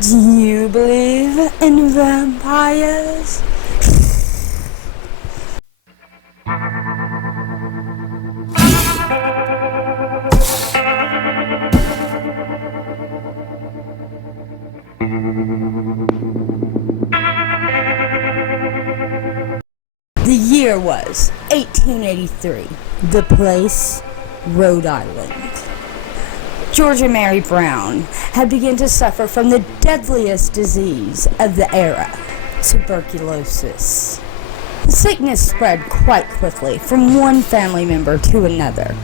Do you believe in vampires? The year was 1883. The place, Rhode Island. George and Mary Brown had begun to suffer from the deadliest disease of the era, tuberculosis. The sickness spread quite quickly from one family member to another.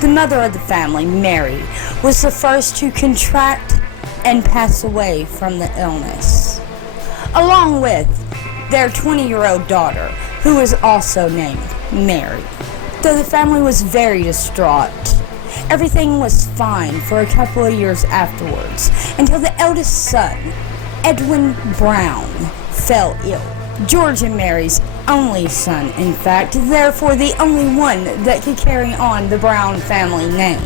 The mother of the family, Mary, was the first to contract and pass away from the illness, along with their 20-year-old daughter, who was also named Mary. Though the family was very distraught, everything was fine for a couple of years afterwards, until the eldest son, Edwin Brown, fell ill. George and Mary's only son, in fact, therefore the only one that could carry on the Brown family name.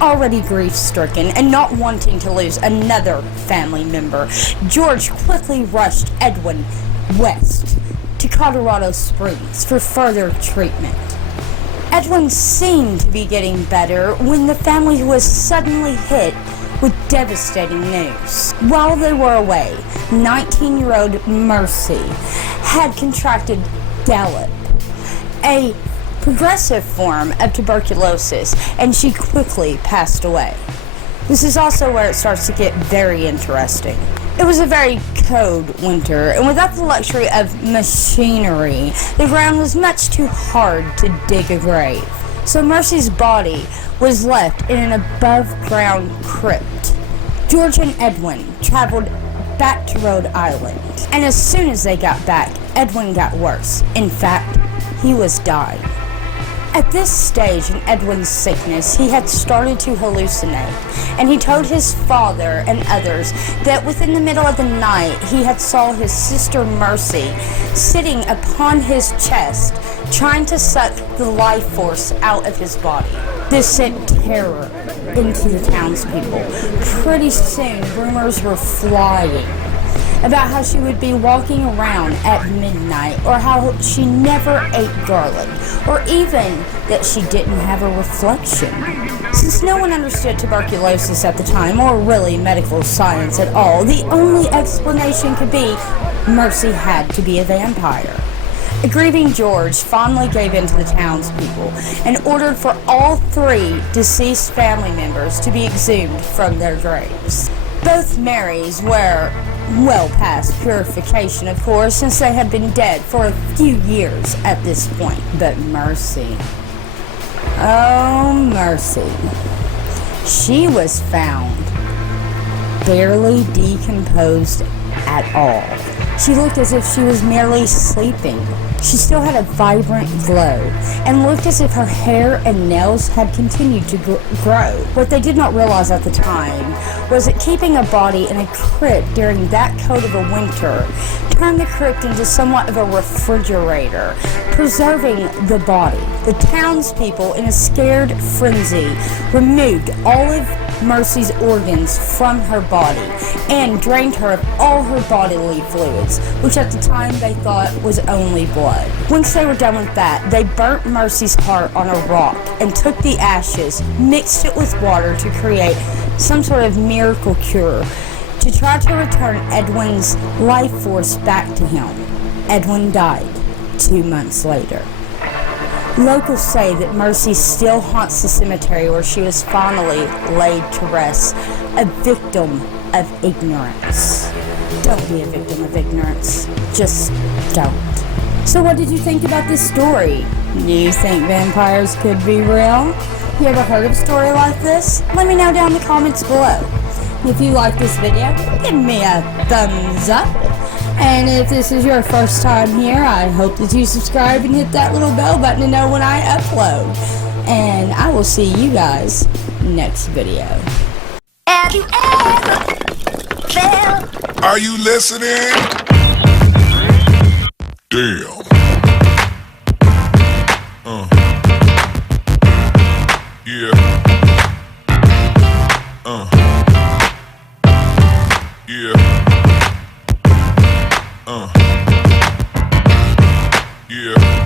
Already grief-stricken and not wanting to lose another family member, George quickly rushed Edwin west to Colorado Springs for further treatment. Edwin seemed to be getting better when the family was suddenly hit with devastating news. While they were away, 19-year-old Mercy had contracted Gallop, a progressive form of tuberculosis, and she quickly passed away. This is also where it starts to get very interesting. It was a very cold winter, and without the luxury of machinery, the ground was much too hard to dig a grave. So Mercy's body was left in an above-ground crypt. George and Edwin traveled back to Rhode Island, and as soon as they got back, Edwin got worse. In fact, he was dying. At this stage in Edwin's sickness, he had started to hallucinate, and he told his father and others that within the middle of the night he had saw his sister Mercy sitting upon his chest, trying to suck the life force out of his body. This sent terror into the townspeople. Pretty soon, rumors were flying about how she would be walking around at midnight, or how she never ate garlic, or even that she didn't have a reflection. Since no one understood tuberculosis at the time, or really medical science at all, the only explanation could be Mercy had to be a vampire. A grieving George finally gave in to the townspeople and ordered for all three deceased family members to be exhumed from their graves. Both Marys were well past purification, of course, since they had been dead for a few years at this point. But Mercy, oh Mercy, she was found barely decomposed at all. She looked as if she was merely sleeping. She still had a vibrant glow and looked as if her hair and nails had continued to grow. What they did not realize at the time was that keeping a body in a crypt during that cold of a winter turned the crypt into somewhat of a refrigerator, preserving the body. The townspeople, in a scared frenzy, removed all of Mercy's organs from her body and drained her of all her bodily fluids, which at the time they thought was only blood. Once they were done with that, they burnt Mercy's heart on a rock and took the ashes, mixed it with water to create some sort of miracle cure to try to return Edwin's life force back to him. Edwin died 2 months later. Locals say that Mercy still haunts the cemetery where she was finally laid to rest, a victim of ignorance. Don't be a victim of ignorance. Just don't. So what did you think about this story? Do you think vampires could be real? You ever heard of a story like this? Let me know down in the comments below. If you like this video, give me a thumbs up. And if this is your first time here, I hope that you subscribe and hit that little bell button to know when I upload. And I will see you guys next video. Have you ever felt? Are you listening? Damn. Yeah. Yeah. Yeah.